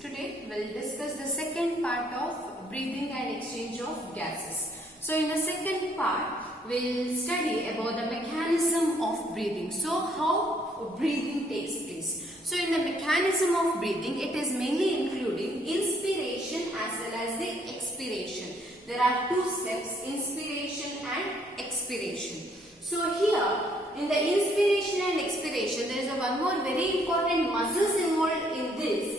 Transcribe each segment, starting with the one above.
Today we'll discuss the second part of breathing and exchange of gases. So in the second part we'll study about the mechanism of breathing. So how breathing takes place. So in the mechanism of breathing, it is mainly including inspiration as well as the expiration. There are two steps, inspiration and expiration. So here in the inspiration and expiration, there is one more very important muscles involved in this.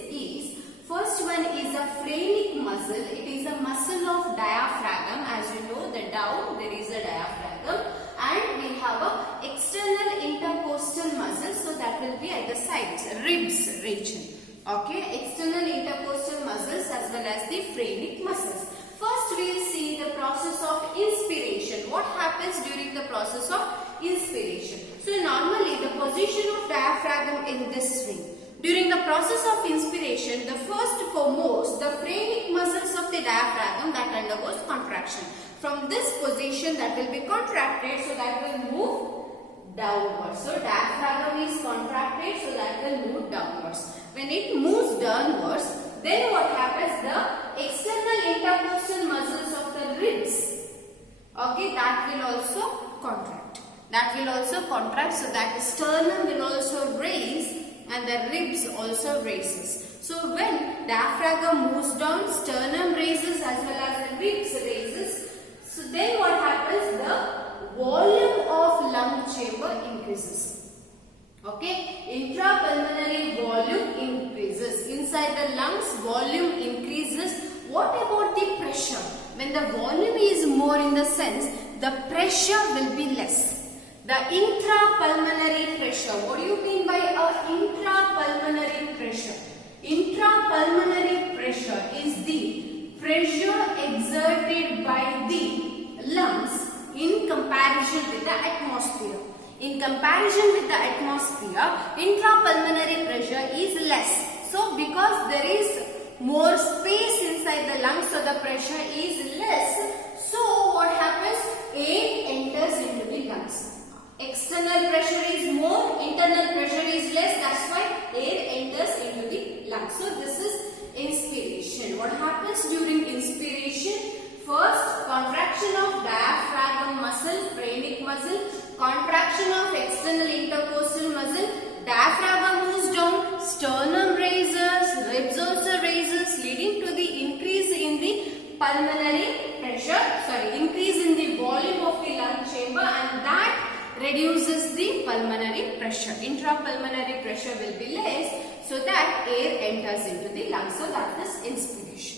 First one is a phrenic muscle. It is a muscle of diaphragm. As you know, the down there is a diaphragm, and we have a external intercostal muscle. So that will be at the sides, ribs region. Okay, external intercostal muscles as well as the phrenic muscles. First, we will see the process of inspiration. What happens during the process of inspiration? So normally the position of diaphragm in this way. During the process of inspiration, the first foremost, the phrenic muscles of the diaphragm that undergoes contraction. From this position that will be contracted, so that will move downwards. So diaphragm is contracted, so that will move downwards. When it moves downwards, then what happens? The external intercostal muscles of the ribs, okay, that will also contract. That will also contract, so that the sternum will also raise and the ribs also raises. So when diaphragm moves down, sternum raises as well as the ribs raises. So then what happens? The volume of lung chamber increases. Okay, intrapulmonary volume increases. Inside the lungs, volume increases. What about the pressure? When the volume is more, in the sense, the pressure will be less. The intrapulmonary pressure. What do you mean by a intrapulmonary pressure? Intrapulmonary pressure is the pressure exerted by the lungs in comparison with the atmosphere. In comparison with the atmosphere, intrapulmonary pressure is less. So because there is more space inside the lungs, so the pressure is less. So what happens? Air enters into the lungs. External pressure is more, internal pressure is less. That's why air enters into the lungs. So this is inspiration. What happens during inspiration? First, contraction of diaphragm muscle, phrenic muscle, contraction of external intercostal muscle, diaphragm moves down, sternum raises, ribs also raises, leading to the increase in the pulmonary pressure, increase in the volume of the lung chamber, and that reduces the pulmonary pressure. Intrapulmonary pressure will be less, so that air enters into the lungs. So that is inspiration.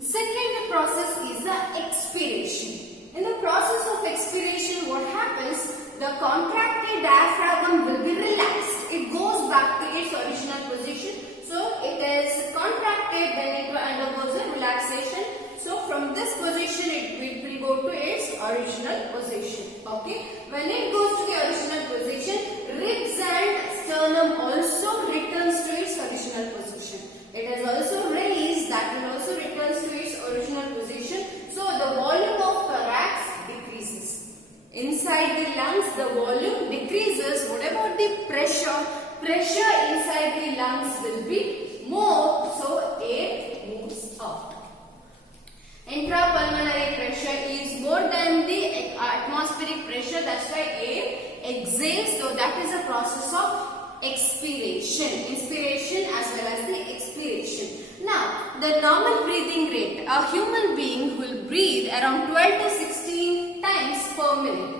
Second process is the expiration. In the process of expiration, what happens? The contracted diaphragm will be relaxed. It goes back to its original position. So it is contracted, then it undergoes a relaxation. So from this position, it will go to its original position. Okay. When it goes to the original position, ribs and sternum also returns to its original position. It is also raised, that will also returns to its original position. So the volume of thorax decreases. Inside the lungs, the volume decreases. What about the pressure? Pressure inside the lungs will be more, so air moves out. Intrapulmonary pressure is more than the atmospheric pressure. That's why air exhales. So that is a process of expiration. Inspiration as well as the expiration. Now, the normal breathing rate. A human being will breathe around 12 to 16 times per minute.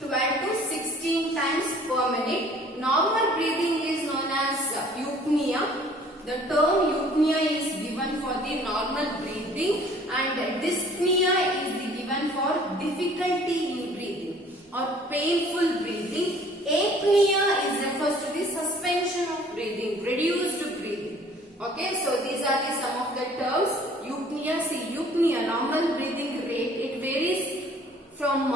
12 to 16 times per minute. Normal breathing is known as eupnea. The term eupnea is given for the normal breathing, and dyspnea is given for difficulty in breathing or painful breathing. Apnea refers to the suspension of breathing, reduced breathing. Okay, so these are the some of the terms. Eupnea, see eupnea, normal breathing rate, it varies from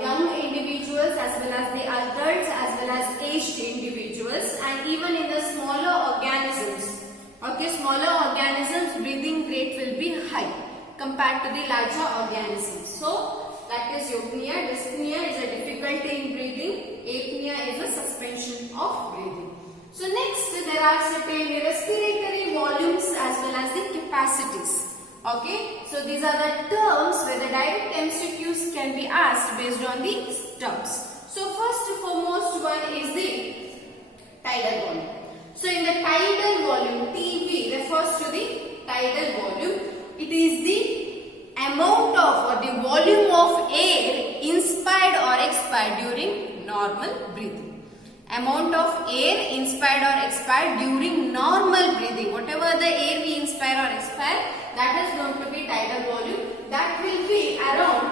young individuals as well as the adults as well as aged individuals, and even in the smaller organisms. Okay, smaller organisms breathing rate will be high compared to the larger organisms. So that is eupnea. Dyspnea is a difficulty in breathing. Apnea is a suspension of breathing. So next there are certain respiratory volume capacities. Okay, so these are the terms where the direct MCQs can be asked based on these terms. So first and foremost one is the tidal volume. So in the tidal volume, TV refers to the tidal volume. It is the amount of or the volume of air inspired or expired during normal breathing. Amount of air inspired or expired during normal breathing. Whatever the air we inspire or expire, that is going to be tidal volume. That will be around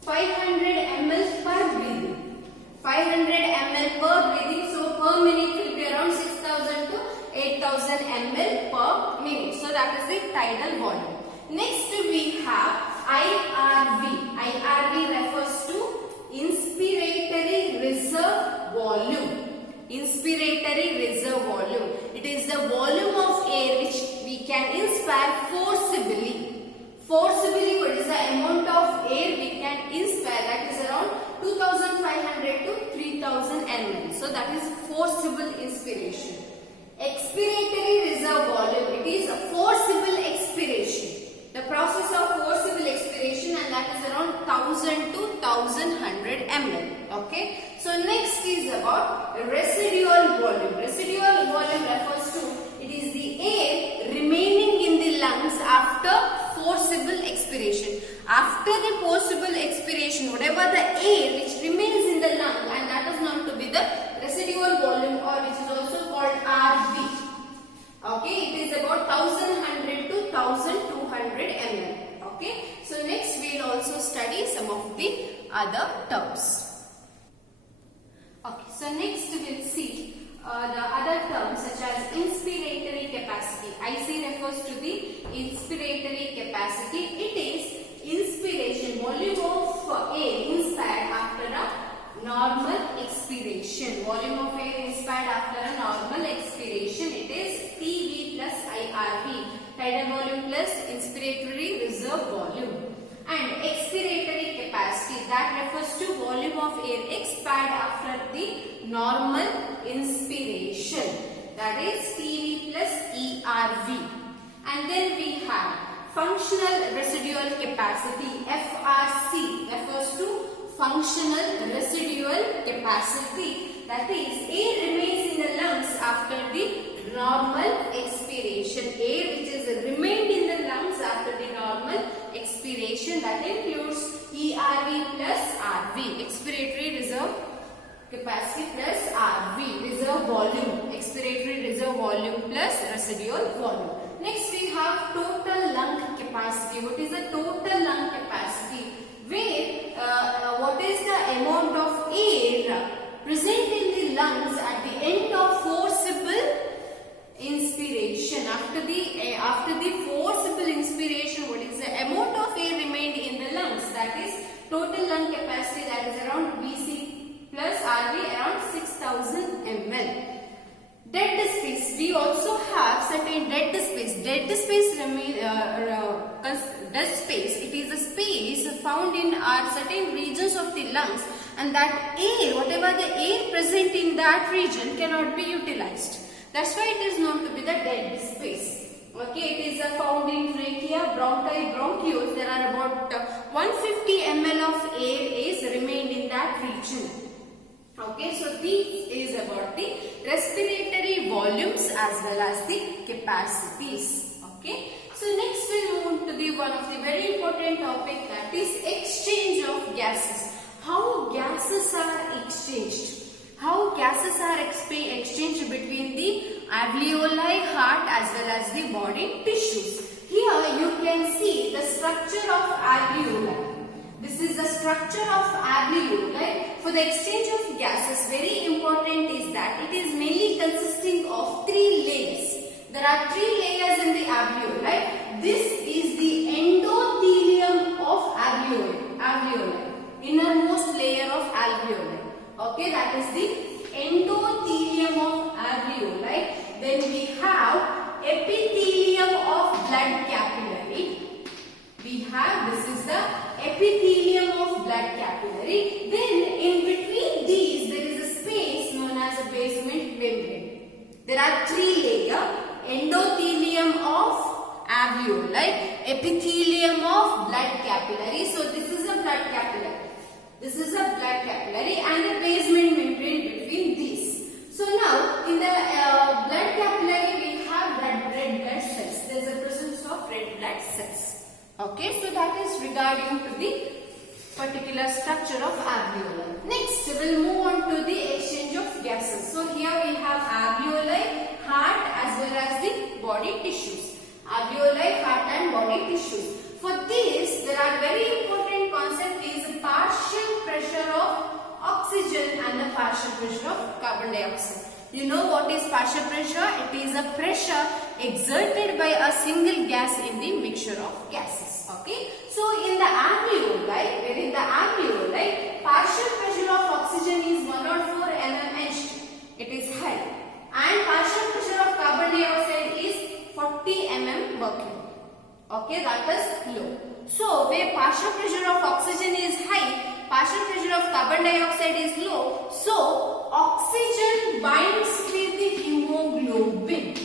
500 ml per breathing. 500 ml per breathing. So per minute will be around 6000 to 8000 ml per minute. So that is the tidal volume. Next we have IRV. IRV refers to inspiratory reserve volume. Inspiratory reserve volume. It is the volume of air which we can inspire forcibly. Forcibly, what is the amount of air we can inspire? That is around 2500 to 3000 ml. So that is forcible inspiration. Expiratory reserve volume. It is a forcible expiration. The process of forcible expiration, and that is around 1000 to 1100 ml. Okay. So next is about residual volume. Residual volume refers to, it is the air remaining in the lungs after forcible expiration. After the forcible expiration, whatever the air which remains in the lung, and that is known to be the residual volume, or which is also called RV. Okay, it is about 1100 to 1200 ml. Okay, so next we will also study some of the other terms. Okay, so next we will see the other terms such as inspiratory capacity. IC refers to the inspiratory capacity. It is inspiration, volume of air inspired after a normal expiration. Volume of air inspired after a normal expiration. It is TV plus IRV. Tidal volume plus inspiratory reserve volume. And expiratory capacity, that refers to volume of air expired after the normal inspiration. That is TV plus ERV. And then we have functional residual capacity. FRC refers to functional residual capacity. That is, air remains in the lungs after the normal expiration. Air which is remained in the lungs after the normal expiration, that includes ERV plus RV. Expiratory reserve capacity plus RV. Reserve volume. Expiratory reserve volume plus residual volume. Next we have total lung capacity. What is the total lung capacity? Where what is the amount of air present in the lungs at the end of forcible inspiration. After the forcible inspiration, what is the amount of air remained in the lungs? That is total lung capacity, that is around VC plus RV, around 6000 ml. Dead space. We also have certain dead space. Dead space, dead space. It is a space found in our certain regions of the lungs, and that air, whatever the air present in that region, cannot be utilized. That's why it is known to be the dead space. Okay, it is found in trachea, bronchi, bronchioles. There are about 150 ml of air is remained in that region. Okay, so this is about the respiratory volumes as well as the capacities. Okay, so next we move to the one of the very important topic, that is exchange of gases. How gases are exchanged? How gases are exchanged between the alveoli, heart as well as the body tissues. Here you can see the structure of alveoli. This is the structure of alveoli. For the exchange of gases, very important is that it is mainly consisting of 3 layers. There are 3 layers in the alveoli. This is the endothelium of alveoli. Innermost layer of alveoli. Okay, that is the endothelium of alveoli. Then we have epithelium of blood capillary. We have, this is the epithelium of blood capillary. Then in between these there is a space known as a basement membrane. There are 3 layers: endothelium of alveoli, epithelium of blood capillary. So this is a blood capillary. This is a blood capillary and the basement membrane between these. So now in the blood capillary we have red blood cells. There is a presence of red blood cells. Okay, so that is regarding to the particular structure of alveoli. Next, we will move on to the exchange of gases. So here we have alveoli, heart as well as the body tissues. Alveoli, heart and body tissues. For this, there are very important concept is partial pressure of oxygen and the partial pressure of carbon dioxide. You know what is partial pressure? It is a pressure exerted by a single gas in the mixture of gases. Okay. So in the alveoli, partial pressure of oxygen is 104 mmHg. It is high. And partial pressure of carbon dioxide is 40 mmHg. Okay, that is low. So where partial pressure of oxygen is high, partial pressure of carbon dioxide is low. So oxygen binds with the hemoglobin.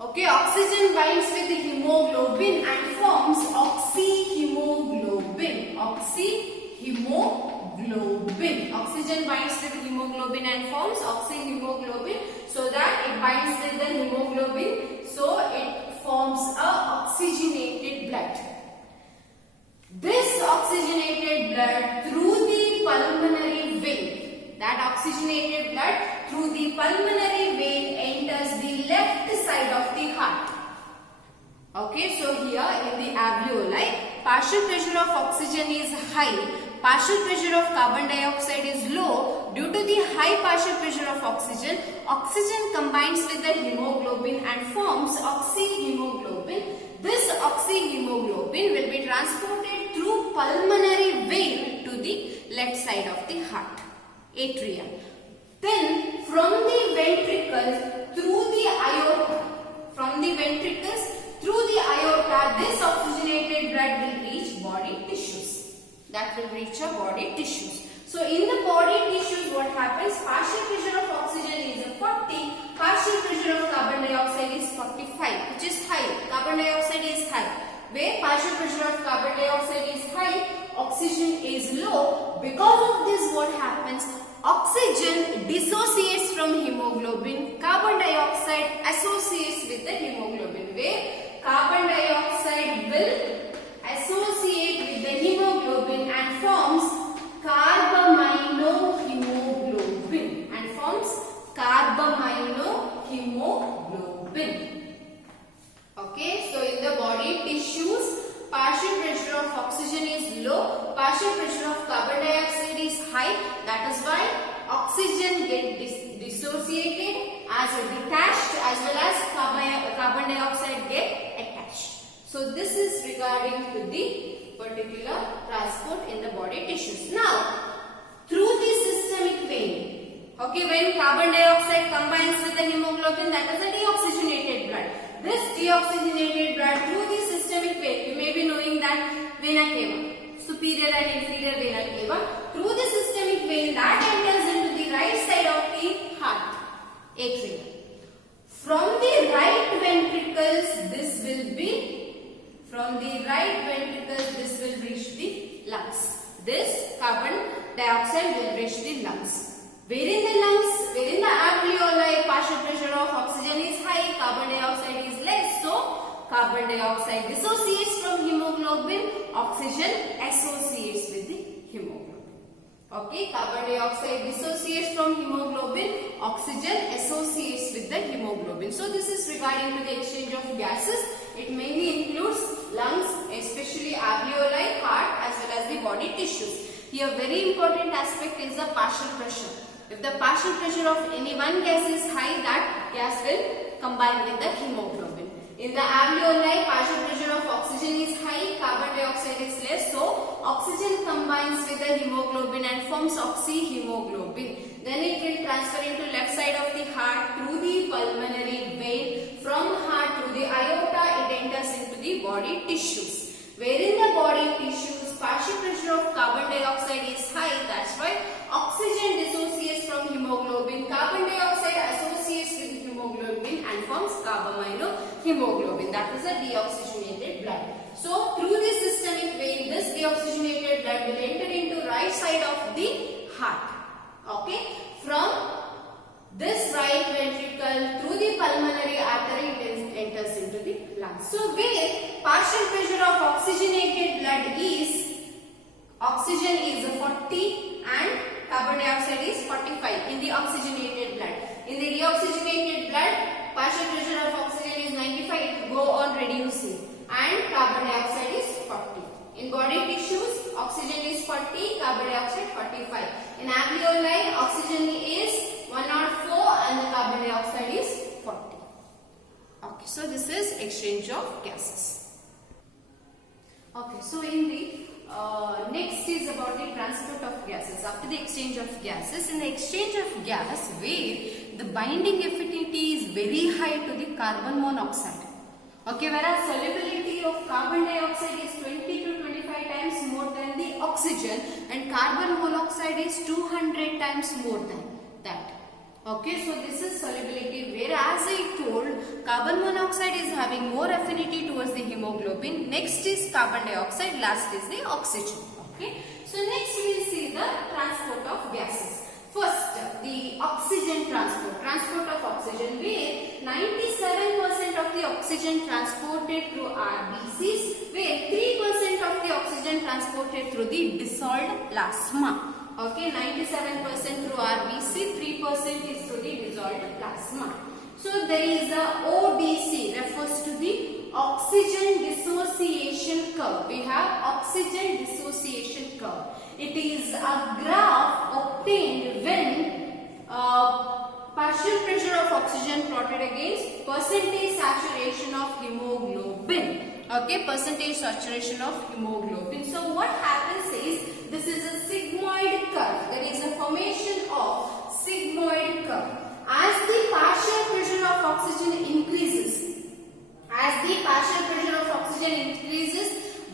Okay, oxygen binds with the hemoglobin and forms oxyhemoglobin. Oxyhemoglobin. Oxygen binds with the hemoglobin and forms oxyhemoglobin, so that it binds with the hemoglobin, so it forms a oxygenated blood. This oxygenated blood through the pulmonary vein, that oxygenated blood through the pulmonary vein enters the left side of the heart. Okay, so here in the alveoli, partial pressure of oxygen is high, partial pressure of carbon dioxide is low. Due to the high partial pressure of oxygen, oxygen combines with the hemoglobin and forms oxyhemoglobin. This oxyhemoglobin will be transported through pulmonary vein to the left side of the heart, atrium. Then from the ventricles through the aorta, this oxygenated blood will reach body tissues. That will reach our body tissues. So in the body tissues, what happens? Partial pressure of oxygen is 40, partial pressure of carbon dioxide is 45, which is high. Carbon dioxide is high. Where partial pressure of carbon dioxide is high, oxygen is low. Because of this, what happens? Oxygen dissociates from hemoglobin. Carbon dioxide associates with the hemoglobin. Where carbon dioxide will associate with the hemoglobin and forms carbaminohemoglobin. Okay, so in the body tissues, partial pressure of oxygen is low, partial pressure of carbon dioxide is high. That is why oxygen gets dissociated as detached, as well as carbon dioxide get attached. So this is regarding to the particular transport in the body tissues. Now, through the systemic vein, okay, when carbon dioxide combines with the hemoglobin, that is a deoxygenated blood. This deoxygenated blood through the systemic vein, you may be knowing that vena cava, superior and inferior vena cava, through the systemic vein that enters into the right side of the heart, atrium. From the right ventricles, this will reach the lungs. This carbon dioxide will reach the lungs. Where in the alveoli, partial pressure of oxygen is high, carbon dioxide is less. So, carbon dioxide dissociates from hemoglobin, oxygen associates with the hemoglobin. Okay, carbon dioxide dissociates from hemoglobin, oxygen associates with the hemoglobin. So, this is regarding to the exchange of gases. It mainly includes lungs, especially alveoli, heart as well as the body tissues. Here, very important aspect is the partial pressure. If the partial pressure of any one gas is high, that gas will combine with the hemoglobin. In the alveoli, partial pressure of oxygen is high, carbon dioxide is less. So, oxygen combines with the hemoglobin and forms oxyhemoglobin. Then it will transfer into left side of the heart through the pulmonary vein. From heart to the aorta, it enters into the body tissues. Where in the body tissues, partial pressure of carbon dioxide is high. That's why oxygen dissociates from hemoglobin. Carbon dioxide associates with hemoglobin and forms carbaminohemoglobin. hemoglobin, that is a deoxygenated blood. So through this systemic vein, this deoxygenated blood will enter into right side of the heart. Okay, from this right ventricle through the pulmonary artery it enters into the lungs. So where partial pressure of oxygenated blood is, oxygen is 40 and carbon dioxide is 45 in the oxygenated blood. In the deoxygenated blood, partial pressure of oxygen is 95, it will go on reducing, and carbon dioxide is 40. In body tissues, oxygen is 40, carbon dioxide 45. In alveoli, oxygen is 104 and the carbon dioxide is 40. Okay, so this is exchange of gases. Okay, so in the next is about the transport of gases. After the exchange of gases, in the exchange of gas, where the binding affinity is very high to the carbon monoxide. Okay, whereas solubility of carbon dioxide is 20 to 25 times more than the oxygen, and carbon monoxide is 200 times more than that. Okay, so this is solubility, whereas I told carbon monoxide is having more affinity towards the hemoglobin. Next is carbon dioxide, last is the oxygen. Okay, so next we will see the transport of gases. First, the oxygen transport. Transport of oxygen, where 97% of the oxygen transported through RBCs, where 3% of the oxygen transported through the dissolved plasma. Okay, 97% through RBC, 3% is through the dissolved plasma. So there is a ODC, refers to the oxygen dissociation curve. We have oxygen dissociation curve. It is a graph obtained when partial pressure of oxygen plotted against percentage saturation of hemoglobin. Okay, percentage saturation of hemoglobin. So what happens is, this is a sigmoid curve. There is a formation of sigmoid curve. As the partial pressure of oxygen increases,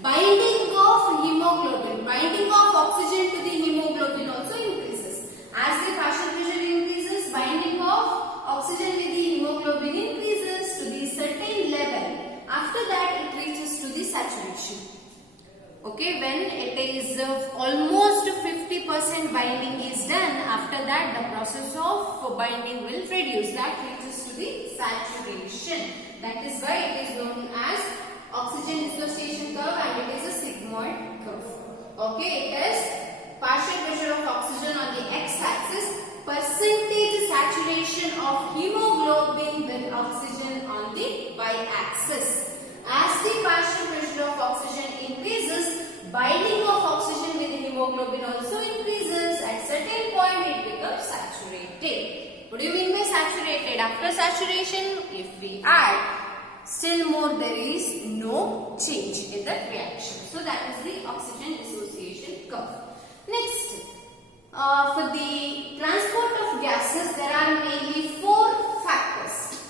binding of hemoglobin, binding of oxygen to the hemoglobin also increases. As the partial pressure increases, binding of oxygen with the hemoglobin increases to the certain level. After that, it reaches to the saturation. Okay, when it is almost 50% binding is done, after that the process of binding will reduce. That reaches to the saturation. That is why it is known as oxygen dissociation curve, and it is a sigmoid curve. Okay, it is partial pressure of oxygen on the x-axis, percentage saturation of hemoglobin with oxygen on the y-axis. As the partial pressure of oxygen increases, binding of oxygen with the hemoglobin also increases. At certain point, it becomes saturated. What do you mean by saturated? After saturation, if we add still more, there is no change in the reaction. So that is the oxygen dissociation curve. Next, for the transport of gases, there are mainly 4 factors.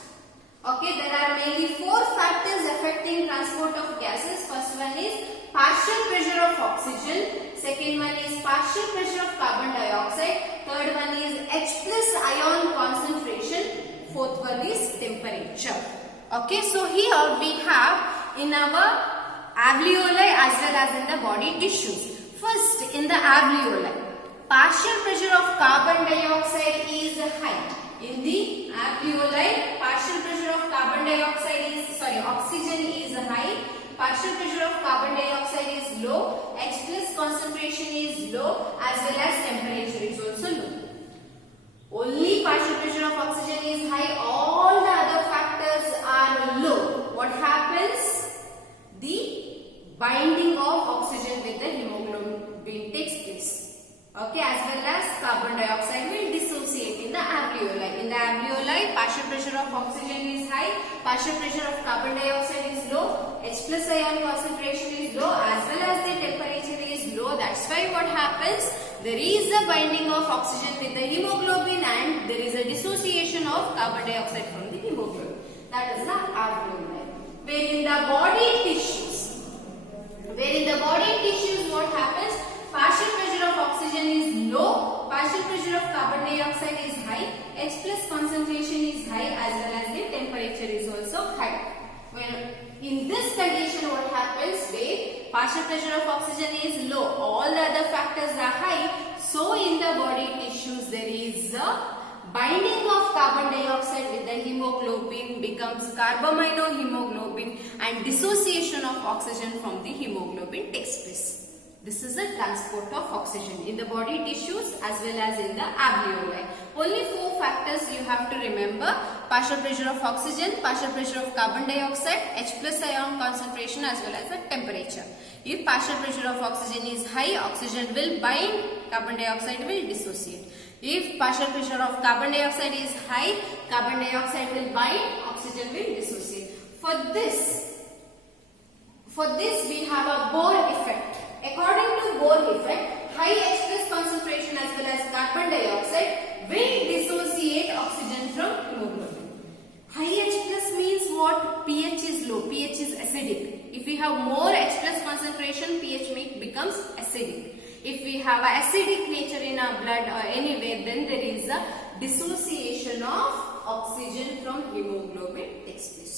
Okay, there are mainly 4 factors affecting transport of gases. First one is partial pressure of oxygen. Second one is partial pressure of carbon dioxide. Third one is H+ ion concentration. Fourth one is temperature. Okay, so here we have in our alveoli as well as in the body tissues. First, in the alveoli, partial pressure of carbon dioxide is high. In the alveoli, partial pressure of oxygen is high, partial pressure of carbon dioxide is low, H+ concentration is low, as well as temperature is also low. Only partial pressure of oxygen is high, all the other factors are low. What happens? The binding of oxygen with the hemoglobin takes place. Okay, as well as carbon dioxide will dissociate in the alveoli. In the alveoli, partial pressure of oxygen is high, partial pressure of carbon dioxide is low, H+ ion concentration is low, as well as the temperature is low. That's why what happens? There is a binding of oxygen with the hemoglobin, and there is a dissociation of carbon dioxide from the hemoglobin. That is the alveoli. Where in the body tissues, what happens? Partial pressure of oxygen is low, partial pressure of carbon dioxide is high, H+ concentration is high, as well as the temperature is also high. this condition, what happens where partial pressure of oxygen is low, all the other factors are high, so in the body tissues there is a binding of carbon dioxide with the hemoglobin becomes carbaminohemoglobin and dissociation of oxygen from the hemoglobin takes place. This is the transport of oxygen in the body tissues as well as in the alveoli. Only 4 factors you have to remember: partial pressure of oxygen, partial pressure of carbon dioxide, H+ ion concentration as well as the temperature. If partial pressure of oxygen is high, oxygen will bind, carbon dioxide will dissociate. If partial pressure of carbon dioxide is high, carbon dioxide will bind, oxygen will dissociate. For this we have a Bohr effect. According to Bohr effect, high H+ concentration as well as carbon dioxide will dissociate oxygen from hemoglobin. High H+ means what? pH is low, pH is acidic. If we have more H+ concentration, pH becomes acidic. If we have an acidic nature in our blood or anywhere, then there is a dissociation of oxygen from hemoglobin takes place.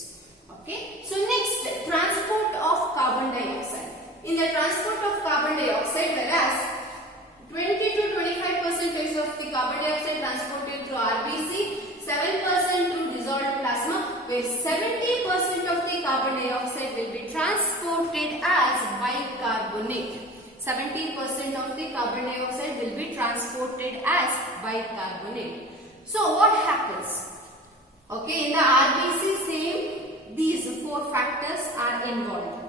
Okay. So next, transport of carbon dioxide. In the transport of carbon dioxide, whereas 20 to 25% of the carbon dioxide transported through RBC, 7% through dissolved plasma, where 70% of the carbon dioxide will be transported as bicarbonate. 70% of the carbon dioxide will be transported as bicarbonate. So what happens? Okay, in the RBC same, these 4 factors are involved.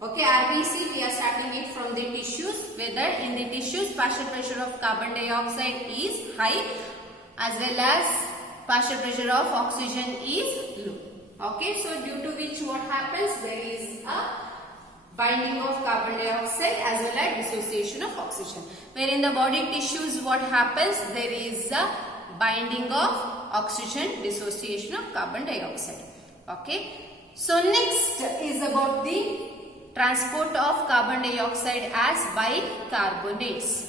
Okay, RBC we are starting it from the tissues, whether in the tissues partial pressure of carbon dioxide is high as well as partial pressure of oxygen is low. Okay, so due to which what happens, there is a binding of carbon dioxide as well as dissociation of oxygen. Where in the body tissues what happens, there is a binding of oxygen, dissociation of carbon dioxide. Okay, so next is about the transport of carbon dioxide as bicarbonates.